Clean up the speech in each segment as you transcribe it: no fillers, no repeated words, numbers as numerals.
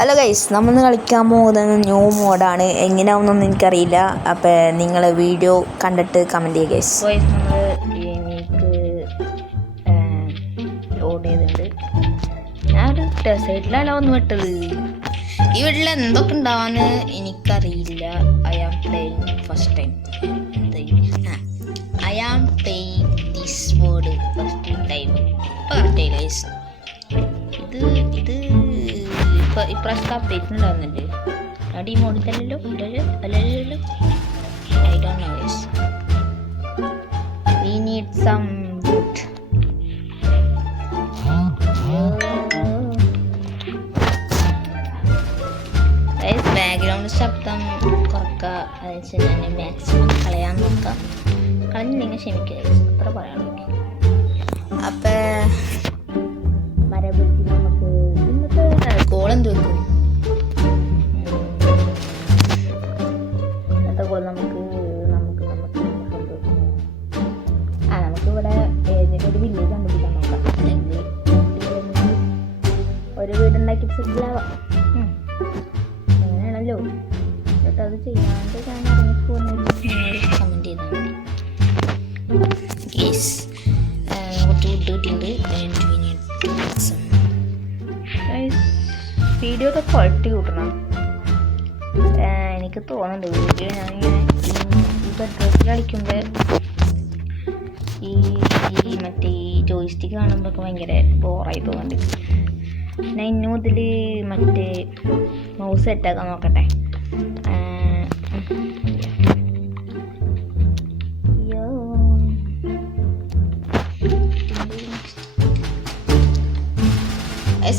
Hello guys, നമ്മൾ കളിക്കാൻ പോകുന്നത് ന്യൂ മോഡാണ്. എങ്ങനെയാവുന്നൊന്നും എനിക്കറിയില്ല. അപ്പോൾ നിങ്ങൾ വീഡിയോ കണ്ടിട്ട് കമൻറ്റ് ചെയ്യുക ഗൈസ്. നമ്മൾ എനിക്ക് ലോഡ് ചെയ്തിട്ടുണ്ട്. ഞാനൊരു ഡെസേർട്ടിലല്ല ഒന്ന് വിട്ടത്. ഈ വീട്ടിൽ എന്തൊക്കെ ഉണ്ടാവാന്ന് എനിക്കറിയില്ല. I am playing first time. I am playing this mode first time. ഇപ്പോൾ കറക്റ്റ് ഗൈസ്. ഇത് ഇപ്രാവശ്യത്തെ അപ്ഡേറ്റ് ഉണ്ടാവുന്നുണ്ട്. ഈ മോഡിൽ തന്നെയല്ലോ അല്ലല്ലോ. I don't know guys. We need some wood. Background ശബ്ദം കുറക്കുക. അതെന്ന് ഞാൻ മാക്സിമം കളയാൻ നോക്കാം. കളഞ്ഞില്ലെങ്കിൽ ക്ഷമിക്കുക, അത്ര പറയാനുള്ളൂ. അപ്പം മരബുദ്ധി നമുക്ക് ഇന്നത്തെ ഗോളെന്ത് വെക്കും? ഇന്നത്തെ ഗോൾ നമുക്കിവിടെ ഏതെങ്കിലും ഒരു വില്ലേജ് കണ്ടുപിടിക്കാൻ നോക്കാം. അല്ലെങ്കിൽ ഒരു വീടുണ്ടാക്കി സെറ്റിലാവാം. അങ്ങനെയാണല്ലോ. എന്നിട്ട് അത് ചെയ്യാണ്ട് ഞാൻ ഇറങ്ങിപ്പോകുന്ന കമൻറ്റ് ചെയ്താൽ മതി. യെസ്, കുറച്ച് വുഡ് കിട്ടിയിട്ടുണ്ട്. വീഡിയോയുടെ ക്വാളിറ്റി കൂട്ടണം. എനിക്ക് തോന്നുന്നുണ്ട് വീഡിയോ ഞാനിങ്ങനെ ഈ ബെഡ്റൂമിൽ കളിക്കുമ്പോൾ മറ്റേ ഈ ജോയിസ്റ്റിക്ക് കാണുമ്പോഴൊക്കെ ഭയങ്കര ബോറായി തോന്നുന്നുണ്ട്. ഞാൻ ഇന്നു മുതൽ മറ്റേ മൗസ് സെറ്റാക്കാൻ നോക്കട്ടെ.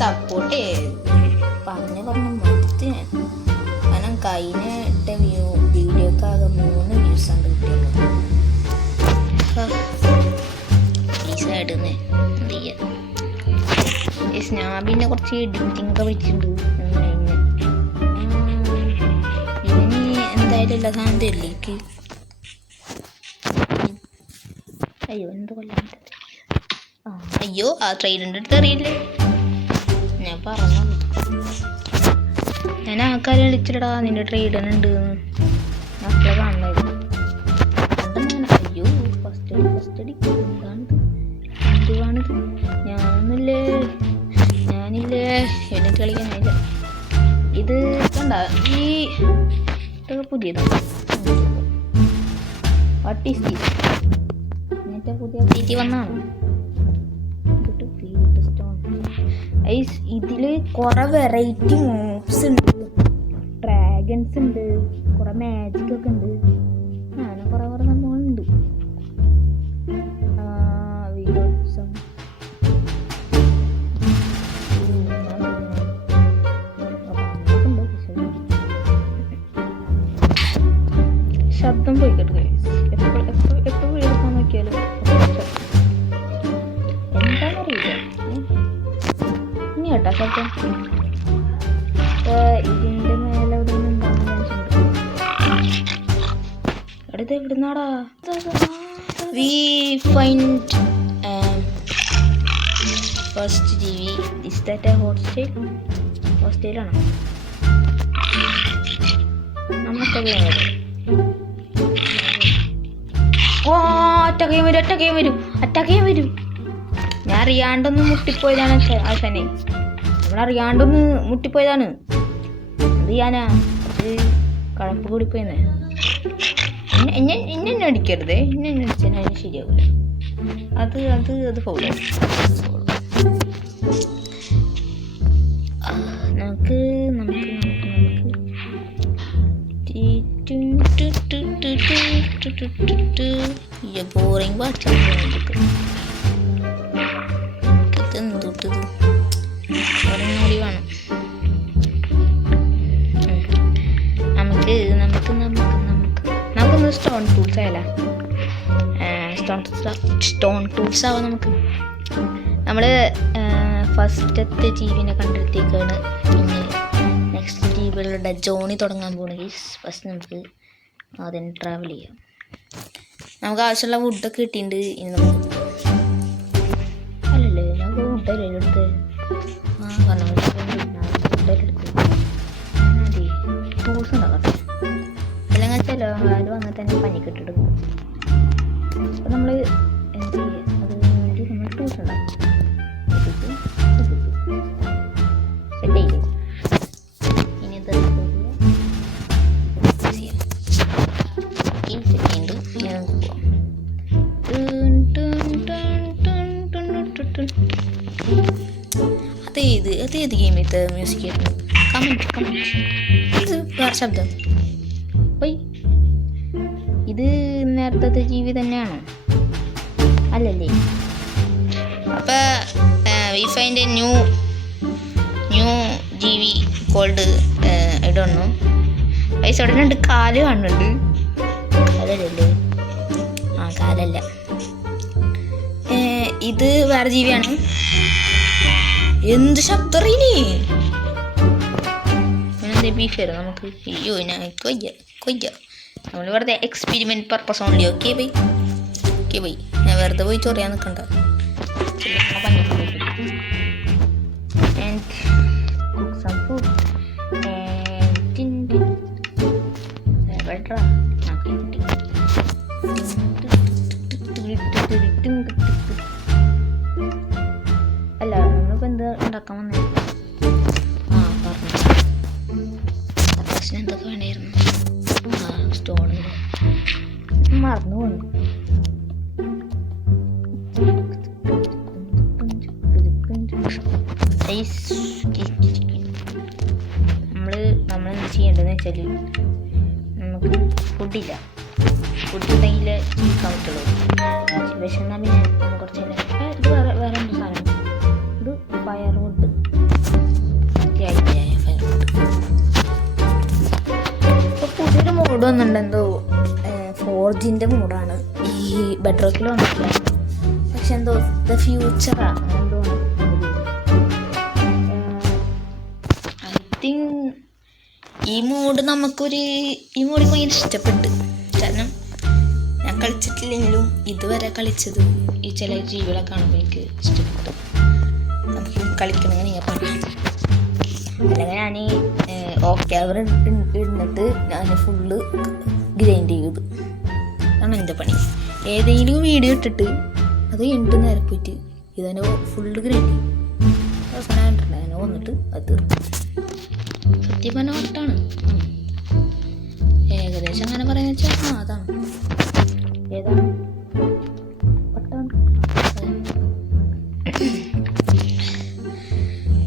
സപ്പോർട്ട് പറഞ്ഞ് മടുത്തിന്. കാരണം കഴിഞ്ഞ ഇട്ട വീഡിയോക്കാകെ 3 വ്യൂസ് ആണ് കിട്ടിയത്. ഈ സൈഡിൽ നിന്ന് എന്ത് ചെയ്യാം. ഞാൻ പിന്നെ കുറച്ച് എഡിറ്റിംഗ് ഒക്കെ വെച്ചിട്ടുണ്ട്. ഇതിന് എന്തായാലും എല്ലാ സാധനം തരില്ല എനിക്ക്. അയ്യോ, എന്ത് കൊല്ലാൻ അയ്യോ, ആ ട്രെയിനിൻ്റെ അടുത്ത് അറിയില്ലേ ഞാൻ പറഞ്ഞു. ഞാൻ ആൾക്കാരെ വിളിച്ചിടാ നിന്റെ ട്രെയിഡനുണ്ട് മക്കളെ കാണുന്നായിരുന്നു. അയ്യോ, ഫസ്റ്റ് അടി എന്തുവാണിത്? ഞാനില്ലേ എന്നിട്ട് കളിക്കാനില്ല. ഇത് കണ്ട ഇതൊക്കെ പുതിയതാണ്. What is this? എന്നിട്ട് പുതിയ തീറ്റി വന്നാണ്. ഇതിൽ കുറെ വെറൈറ്റി മോബ്സ് ഉണ്ട്, ഡ്രാഗൺസ് ഉണ്ട്, കുറെ മാജിക് ഒക്കെ ഉണ്ട്. അങ്ങനെ കുറെ സംഭവങ്ങളുണ്ട്. ശബ്ദം പോയിക്കട്ടെ. എപ്പോൾ വീടെടുക്കാൻ നോക്കിയാലും എന്താണെന്നറിയില്ല. ഇനി കേട്ടാ ശബ്ദം ഇതിന്റെ മേലെ എവിടെ അടുത്ത് എവിടുന്നാടാ? വി ഫൈൻഡ് ഫസ്റ്റ് ജീവി. ഇസ് ദാറ്റ് എ ഹോസ്റ്റൈലാണോ? നമുക്കത് അറ്റാക്ക് ചെയ്യാൻ വരും. ഞാൻ അറിയാണ്ടൊന്ന് മുട്ടിപ്പോയതാണ് ആശാനെ. നമ്മളറിയാണ്ടൊന്ന് മുട്ടിപ്പോയതാണ്. അത് ചെയ്യാനാ കഴപ്പ് കൂടിപ്പോയെന്ന്. എന്നെ അടിക്കരുതേ. എന്നെ അടിച്ചാൽ അതിന് ശരിയാവില്ല. അത് ഫൗളാണ്. നമുക്ക് ബോറിംഗ് പാട്ടാണ്. കൂടി വേണം. നമുക്കൊന്ന് സ്റ്റോൺ ടൂൾസ് ആയാലോ. സ്റ്റോൺ ടൂൾസ് ആവാം നമുക്ക്. നമ്മൾ ഫസ്റ്റത്തെ ജീവിനെ കണ്ടെത്തിയേക്കാണ്. പിന്നെ നെക്സ്റ്റ് ജീവികളുടെ ജോണി തുടങ്ങാൻ പോകണമെങ്കിൽ ഫസ്റ്റ് നമുക്ക് ആദ്യം ട്രാവൽ ചെയ്യാം. നമുക്ക് ആവശ്യമുള്ള വുഡൊക്കെ കിട്ടിയിട്ടുണ്ട്. ഇനി നമുക്ക് അല്ലല്ലേ നമുക്ക് വുഡല്ലേ എടുത്ത്. ആ പറഞ്ഞ വുഡെടുക്കും. ടൂൾസ് ഉണ്ടാകട്ടെ. അല്ലെങ്കിൽ ചിലവാരും വന്നിട്ട് തന്നെ പനിക്കിട്ടെടുക്കും. അപ്പോൾ നമ്മൾ എന്ത് ചെയ്യുക, അതിന് വേണ്ടി നമ്മൾ ടൂൾസ് ഉണ്ടാക്കും. സെറ്റ് ചെയ്തു. ഇനി ഇത് അതേത് ഗെയിമിത്തെ മ്യൂസിക് ആയിരുന്നു? കമൻറ്റ് ഇത് വേറെ ശബ്ദം. പോയി ഇത് നേരത്തെ ജീവി തന്നെയാണോ? അല്ലല്ലേ. അപ്പോൾ വൈഫൈൻ്റെ ന്യൂ ജീവി കോൾഡ് ഇടണോ പൈസ. അവിടെ 2 കാല് കാണുന്നുണ്ട്. കാലല്ലേ? ആ കാലല്ല, ഇത് വേറെ ജീവിയാണ്. എന്ത് ശബ്ദം അറിയില്ലേ? ബീഫ് വരും നമുക്ക്. അയ്യോ ഞാൻ കൊയ്യ നമ്മൾ വെറുതെ experiment purpose only. Okay bye ഞാൻ വെറുതെ പോയി ചൊറിയാൻ നിൽക്കണ്ട. And cook some food. അല്ല നമ്മളിപ്പോൾ എന്ത് ഉണ്ടാക്കാൻ വന്നേ? എന്തൊക്കെ വേണമായിരുന്നു? സ്റ്റോൺ മറന്നു പോന്നു. നമ്മളെന്ത് ചെയ്യേണ്ടതെന്ന് വെച്ചാൽ നമുക്ക് ഫുഡില്ല. ഫുഡുണ്ടെങ്കിൽ ജീവിക്കാൻ പറ്റുള്ളൂ. വിശന്നാൽ പിന്നെ നമ്മൾ കുറച്ച് ഇത് വേറെ എന്ത് സാധനം? ഇത് ഫയർവുഡ്. പുതിയൊരു മോഡ് വന്നിട്ടുണ്ട്. എന്തോ 4Gൻ്റെ മോഡാണ്. ഈ ബെഡ്റോക്കിൽ വന്നിട്ടില്ല. പക്ഷെ എന്തോ ദ ഫ്യൂച്ചറാണ് എന്തോ. ഐ തിങ്ക് ഈ മോഡ് ഭയങ്കര ഇഷ്ടപ്പെട്ടു. കാരണം ഞാൻ കളിച്ചിട്ടില്ലെങ്കിലും ഇതുവരെ കളിച്ചത് ഈ ചില ജീവികളെ കാണുമ്പോൾ എനിക്ക് ഇഷ്ടപ്പെട്ടു. നമുക്ക് കളിക്കണമെങ്കിൽ നിങ്ങൾ പറയാം. അല്ലെങ്കിൽ ഞാൻ ഓക്കെ അവർ ഇടുന്നിട്ട് ഞാൻ ഫുള്ള് ഗ്രൈൻഡ് ചെയ്തു. അതാണ് എൻ്റെ പണി. ഏതെങ്കിലും വീഡിയോ ഇട്ടിട്ട് അത് 8 നേരം പോയിട്ട് ഇതന്നെ ഫുള്ള് ഗ്രൈൻഡ് ചെയ്യും. അവസാനം കണ്ടിട്ടുണ്ട് അങ്ങനെ വന്നിട്ട് അത് തീർക്കും. സത്യം പറഞ്ഞ വട്ടാണ്. ഏകദേശം അങ്ങനെ പറയാന്ന് വെച്ചാൽ അതാണ്. ഏതാണ് വട്ടാണ്.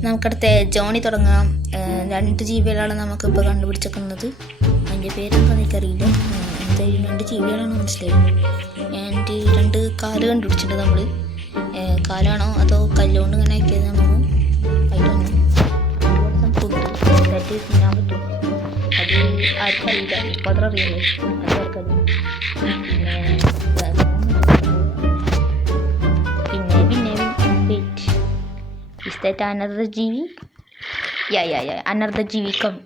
നമുക്കടുത്ത ജോണി തുടങ്ങാം. 2 ജീവികളാണ് നമുക്കിപ്പോൾ കണ്ടുപിടിച്ചേക്കുന്നത്. അതിൻ്റെ പേരെന്താണെന്ന് എനിക്കറിയില്ല. എന്തായാലും 2 ജീവികളാണോ മനസ്സിലായി. ആൻഡ് 2 കാല് കണ്ടുപിടിച്ചിട്ടുണ്ട് നമ്മൾ. കാലാണോ അതോ കല്ലുകൊണ്ട് ഇങ്ങനെ ആക്കിയതാണോ അതിലൊന്നും ഫുഡ് തിന്നാൻ പറ്റും. അത് ആർക്കും അറിയില്ല. ഇപ്പോൾ അത്ര അറിയില്ലേ? അത് ആർക്കറിയില്ല. പിന്നെ വെയിറ്റ്. Is that another ജീവി? Yeah. Another ജീവി. Come.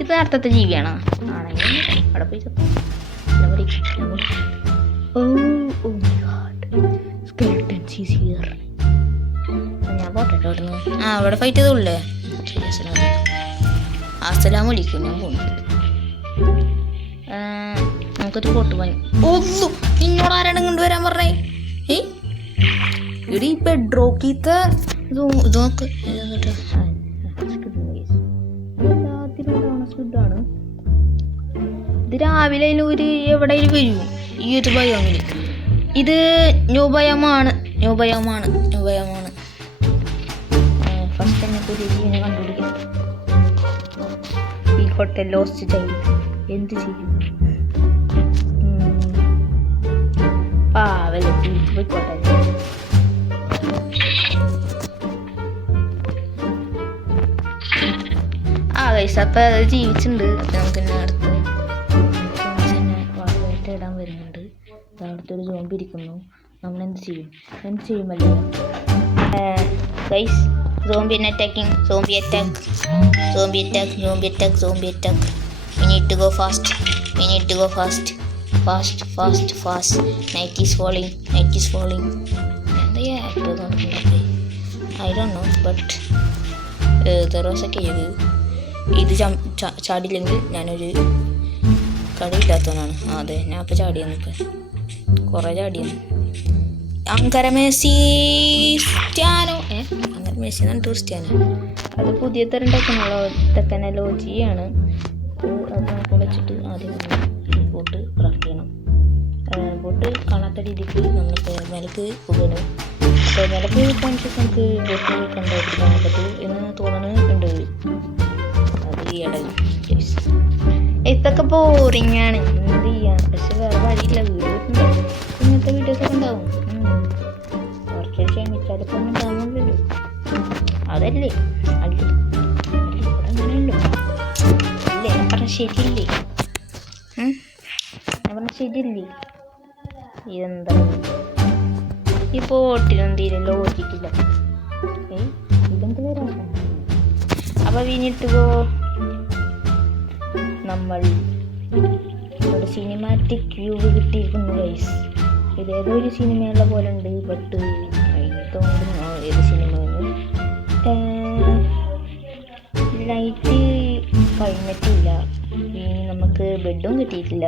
ഇത് നേരത്തെ ജീവിയാണോ? ആണെങ്കിൽ അവിടെ പോയി ഞാൻ പോട്ടെ അവിടുന്ന്. അവിടെ ഫൈറ്റ് ചെയ്തോളേ. അസ്സലാമലൈക്കും. ഞാൻ പോകുന്നു. നമുക്കൊരു കോട്ട് പണി. ഒന്നു നിന്നോട് ആരാണ് കൊണ്ടുവരാൻ പറഞ്ഞേ? ഇവിടെ ഈ ബെഡ്റോക്കിത്തെ ഇതൊക്കെ സ്ക്വിഡാണ്. ഇത് രാവിലെ ഒരു എവിടെയും വരും ഈ ഒരു ബയോമിൽ. ഇത് ന്യൂ ബയോമാണ്. ഫസ്റ്റ് തന്നെ പുതിയ ജീവനെ കണ്ടുപിടിക്കാം. ഈ ഹോട്ടൽ ലോസ്റ്റ് ചെയ്ത് എന്ത് ചെയ്യും? പാവല്ലേ പോയിക്കോട്ടെ. ഗൈസ് അപ്പം അത് ജീവിച്ചിട്ടുണ്ട്. അപ്പം നമുക്ക് തന്നെ അടുത്ത് വളമായിട്ട് ഇടാൻ വരുന്നുണ്ട്. അടുത്തൊരു ജോമ്പി ഇരിക്കുന്നു. നമ്മളെന്ത് ചെയ്യുമല്ലോ guys? zombie attacking. Zombie attack. We need to go fast. Fast. Night is falling. I don't know, but തെറോസൊക്കെ ചെയ്ത് ഇത് ചാടിയില്ലെങ്കിൽ ഞാനൊരു കളിയില്ലാത്തവനാണ്. അതെ, ഞാൻ ഇപ്പോൾ ചാടിയെന്ന്, ഇപ്പം കുറേ ചാടിയെന്ന്. അങ്കര മെസ്സി ക്രിസ്ത്യാനോ അങ്കര മെസ്സി എന്നാണ് ക്രിസ്ത്യാനോ. അത് പുതിയ തരം ടെക്നോളജിയാണ്. അത് നമുക്ക് വെച്ചിട്ട് ആദ്യം ബോട്ട് ക്രാഫ്റ്റ് ചെയ്യണം. ബോട്ട് കാണാത്ത രീതിക്ക് നമ്മളിപ്പോൾ മേലേക്ക് പോകണം. അപ്പോൾ മേലേക്ക് കാണിച്ചിട്ട് നമുക്ക് ബോട്ട് കണ്ടുപിടിക്കാൻ പറ്റും എന്ന് തോന്നുന്നുണ്ട്. അത് ഈ ഇടയിൽ ഇതൊക്കെ ബോറിങ്ങാണ്, എന്ത് ചെയ്യാം. പക്ഷെ വേറെ വഴിയില്ല, വീഡിയോ ഇങ്ങനത്തെ വീഡിയോസൊക്കെ ഉണ്ടാവും. കുറച്ച് ക്ഷമിച്ചാലിപ്പോൾ ഒന്നും ഉണ്ടാവുന്നില്ലല്ലോ. അതല്ലേ അല്ലേ അങ്ങനെയല്ലോ അല്ലേ? ഞാൻ പറഞ്ഞ ശരിയില്ലേ? ഞാൻ പറഞ്ഞ ശരിയില്ലേ? ഇതെന്താ ഈ ബോട്ടിലൊന്നും തീരെ ലോജിക്കില്ല. ഇതെന്ത് വരാൻ? അപ്പോൾ വീണിട്ട് നമ്മൾ ഒരു സിനിമാറ്റിക് വ്യൂ കിട്ടിയിരിക്കുന്നു ഗൈസ്. ഇതേതോ ഒരു സിനിമയുള്ള പോലെ ഉണ്ട്. ബട്ട് തോന്നുന്നു ഏത് സിനിമയെന്ന്. ലൈറ്റ് കഴിഞ്ഞിട്ടില്ല, ഇനി നമുക്ക് ബെഡും കിട്ടിയിട്ടില്ല.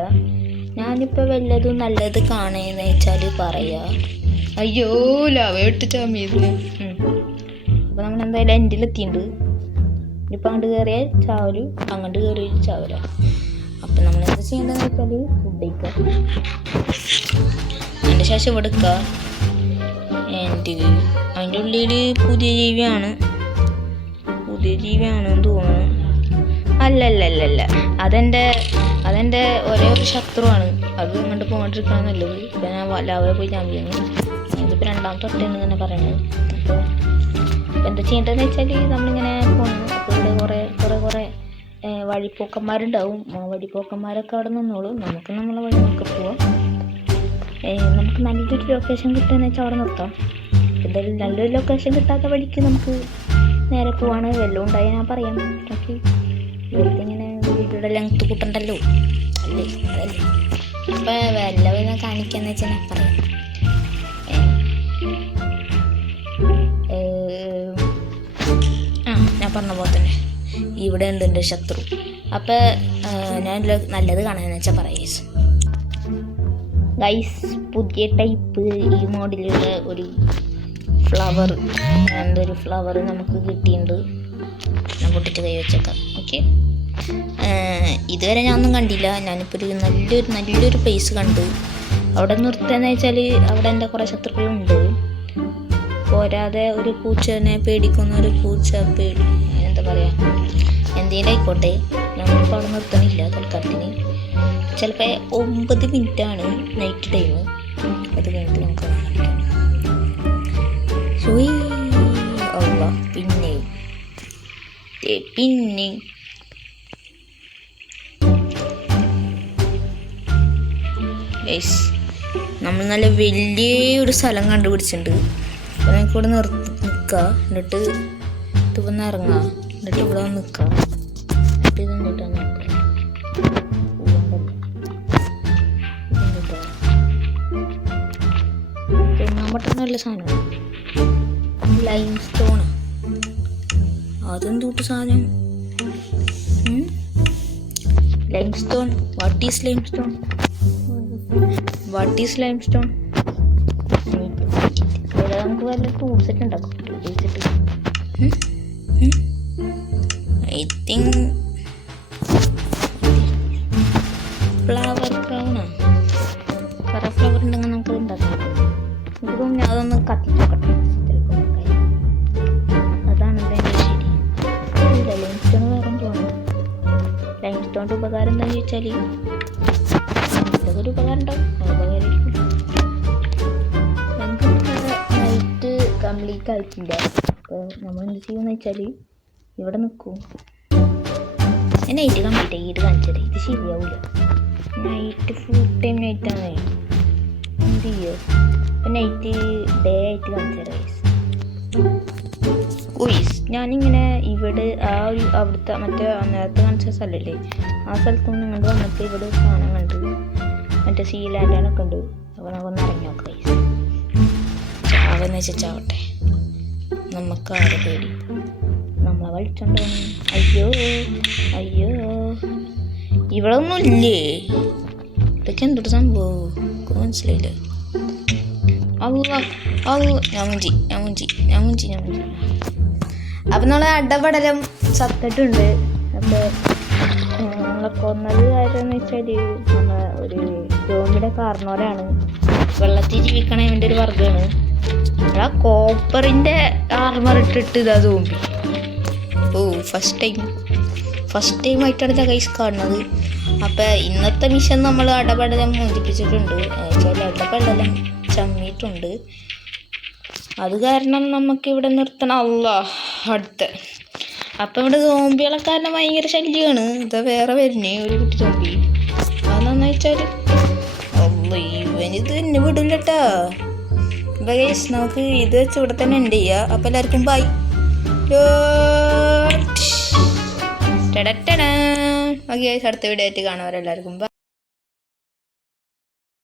ഞാനിപ്പോൾ വല്ലതും നല്ലത് കാണുകയെന്ന് വെച്ചാൽ പറയാ. അയ്യോ ലവ ഇട്ട് ചാമിയത്. അപ്പോൾ നമ്മൾ എന്തായാലും എൻഡിലെത്തിയിട്ടുണ്ട്. ഇപ്പം അങ്ങോട്ട് കയറിയാൽ ചാവല്, അങ്ങോട്ട് കയറിയാൽ ചാവല. അപ്പം നമ്മൾ എന്താ ചെയ്യേണ്ടതെന്ന് വെച്ചാൽ ഫുഡ് കഴിക്കുക. അതിൻ്റെ ശേഷം ഇവിടെ എടുക്കുക. അതിൻ്റെ ഉള്ളിൽ പുതിയ ജീവിയാണെന്ന് തോന്നുന്നു. അല്ലല്ലല്ല, അതെൻ്റെ ഒരേ ഒരു ശത്രുവാണ്. അത് ഇങ്ങോട്ട് പോകാണ്ടിരിക്കണം നല്ലത്. ഇപ്പം ഞാൻ ലാവ പോയി ചാമ്പിയാണ്. ഇതിപ്പോൾ രണ്ടാമത്തെ തൊട്ടാണ് ഇങ്ങനെ പറയുന്നത്. അപ്പോൾ എന്താ ചെയ്യേണ്ടതെന്ന് വെച്ചാൽ നമ്മളിങ്ങനെ പോകണം. അപ്പോൾ ഇവിടെ കുറേ വഴിപ്പോക്കന്മാരുണ്ടാവും. വഴിപ്പോക്കന്മാരൊക്കെ അവിടെ നിന്നോളും. നമുക്ക് നമ്മളെ വഴി നോക്കി പോവാം. നമുക്ക് നല്ലൊരു ലൊക്കേഷൻ കിട്ടുകയെന്ന് വെച്ചാൽ അവിടെ നിർത്താം. എന്തായാലും നല്ലൊരു ലൊക്കേഷൻ കിട്ടാത്ത വഴിക്ക് നമുക്ക് നേരെ പോവാണ്. വെള്ളം ഉണ്ടായി ഞാൻ പറയാം. ഓക്കെ, വെറുതെ ഇങ്ങനെ വീഡിയോയുടെ ലെങ്ത്ത് കൂട്ടണ്ടല്ലോ, അല്ലേ? അതല്ലേ. അപ്പോൾ വെള്ളം കാണിക്കാന്ന് വെച്ചാൽ ഞാൻ പറയാം. ഞാൻ പറഞ്ഞ പോലെ തന്നെ ഇവിടെ ഉണ്ട് എൻ്റെ ശത്രു. അപ്പോൾ ഞാൻ നല്ലത് കാണാമെന്ന് വെച്ചാൽ പറയാം ഗൈസ്. പുതിയ ടൈപ്പ് ഈ മോഡലുള്ള ഒരു ഫ്ലവർ, എന്തൊരു ഫ്ലവർ നമുക്ക് കിട്ടിയിട്ടുണ്ട്. ഞാൻ പൊട്ടിച്ച് കൈ വെച്ചേക്കാം. ഓക്കെ, ഇതുവരെ ഞാനൊന്നും കണ്ടില്ല. ഞാനിപ്പോൾ ഒരു നല്ലൊരു പ്ലേസ് കണ്ട്. അവിടെ നിർത്തുകയെന്ന് വെച്ചാൽ അവിടെ എൻ്റെ കുറേ ശത്രുക്കളുണ്ട്. പോരാതെ ഒരു പൂച്ചനെ പേടിക്കുന്ന ഒരു എന്താ പറയുക, എന്തെങ്കിലും ആയിക്കോട്ടെ. നമ്മളിപ്പോൾ അവിടെ നിർത്തണില്ല തൽക്കാലത്തിന്. ചിലപ്പോൾ 9 മിനിറ്റാണ് നൈറ്റ് ടൈം. അത് കഴിഞ്ഞിട്ട് നമുക്ക് കാണിക്കാം. പിന്നെ നമ്മൾ നല്ല വലിയൊരു സ്ഥലം കണ്ടുപിടിച്ചിട്ടുണ്ട്. അപ്പോൾ നമുക്ക് ഇവിടെ നിൽക്കുക. എന്നിട്ട് ഇതിപ്പോൾ ഇറങ്ങുക. എന്നിട്ട് ഇവിടെ വന്ന് നിൽക്കുക. എന്നിട്ട് ഇത് കണ്ടിട്ടാണ് തിന്നാൻ പറ്റുന്ന നല്ല സാധനമാണ്. ലൈം സ്റ്റോണാണ്. അതെന്തൂട്ട് സാധനം? Limestone. What is limestone? നമുക്ക് വല്ല ടൂൾ സെറ്റ് ഉണ്ടാക്കും. ഐ തിങ്ക് ഫ്ലവർ ക്രൗണാണ്. കുറേ ഫ്ലവർ ഉണ്ടെങ്കിൽ നമുക്ക് ഉണ്ടാക്കാം. ഇപ്പം ഞാൻ അതൊന്ന് കത്തിച്ച് നോക്കട്ടെ. അതാണ് എൻ്റെ ശരി. ഇല്ല, ലൈം സ്റ്റോൺ വേറെ തോന്നുന്നു. ലൈം സ്റ്റോണിൻ്റെ ഉപകാരം എന്താണെന്ന് ചോദിച്ചാൽ ഇതൊക്കെ ഒരു ഉപകാരം ഉണ്ടാവും. ഉപകാരമായിരിക്കും. നമുക്ക് നൈറ്റ് കംപ്ലീറ്റ് ആയിട്ടില്ല. അപ്പോൾ നമ്മൾ എന്ത് ചെയ്യുമെന്ന് വെച്ചാൽ ഇവിടെ നിൽക്കും. നൈറ്റ് കംപ്ലീറ്റ് ആയിട്ട് കാണിച്ചത് ഇത് ശരിയാവില്ല. നൈറ്റ് ഫുൾ ടൈം നൈറ്റാണ്. എന്ത് ചെയ്യുമോ? അപ്പം നൈറ്റ് ഡേ ആയിട്ട് കാണിച്ചത് ഞാനിങ്ങനെ ഇവിടെ അവിടുത്തെ മറ്റേ നേരത്തെ കാണിച്ച സ്ഥലമല്ലേ, ആ സ്ഥലത്ത് നിന്ന് ഇങ്ങോട്ട് വന്നിട്ട് ഇവിടെ സാധനം കണ്ട് മറ്റേ സീ ലാൻഡാനൊക്കെ ഉണ്ട്. അപ്പോൾ നമുക്കൊന്ന് ഇറങ്ങി നോക്കാം. ചാവെന്ന് വെച്ചാൽ ചാവട്ടെ, നമുക്ക് ആരെ പേടി, നമ്മളെ കളിച്ചോണ്ട് പോണെ? അയ്യോ അയ്യോ, ഇവിടെ ഒന്നും ഇല്ലേ? ഇതൊക്കെ എന്തൊരു സംഭവം മനസ്സിലായില്ല. ഞാൻ മുഞ്ചി. അപ്പം നമ്മളെ അടപടലം സത്തിട്ടുണ്ട്. അപ്പോൾ നമ്മളെ കൊന്നത് കാര്യമെന്ന് വെച്ചാൽ നമ്മൾ ഒരു ജോമിയുടെ കാരണവരാണ്. വെള്ളത്തിൽ ജീവിക്കണ ഇവൻ്റെ ഒരു വർഗ്ഗമാണ്. ആ കോപ്പറിൻ്റെ ആർമർ ഇട്ടിട്ട് ഇതാ സോംബി. ഫസ്റ്റ് ടൈം ആയിട്ടാണ് ഇതാ കൈസ് കാണുന്നത്. അപ്പം ഇന്നത്തെ മിഷൻ നമ്മൾ അടപടലം മോചിപ്പിച്ചിട്ടുണ്ട്. അടപടലം ചമ്മിയിട്ടുണ്ട്. അത് കാരണം നമുക്കിവിടെ നിർത്തണം. അടുത്ത് അപ്പം ഇവിടെ സോംബികളെ കാരണം ഭയങ്കര ശല്യമാണ്. ഇതാ വേറെ വരുന്നേ ഒരു കുട്ടി സോംബി. അതെന്നു വെച്ചാൽ ഇവനിത് എന്നെ വിടില്ല കേട്ടാ. അപ്പം ഗൈസ് നമുക്ക് ഇത് വെച്ച് ഇവിടെ തന്നെ എൻഡ് ചെയ്യാം. അപ്പം എല്ലാവർക്കും ബൈ. ഓക്കെ, അടുത്ത വീഡിയോ ആയിട്ട് കാണാം. എല്ലാവർക്കും ബൈ.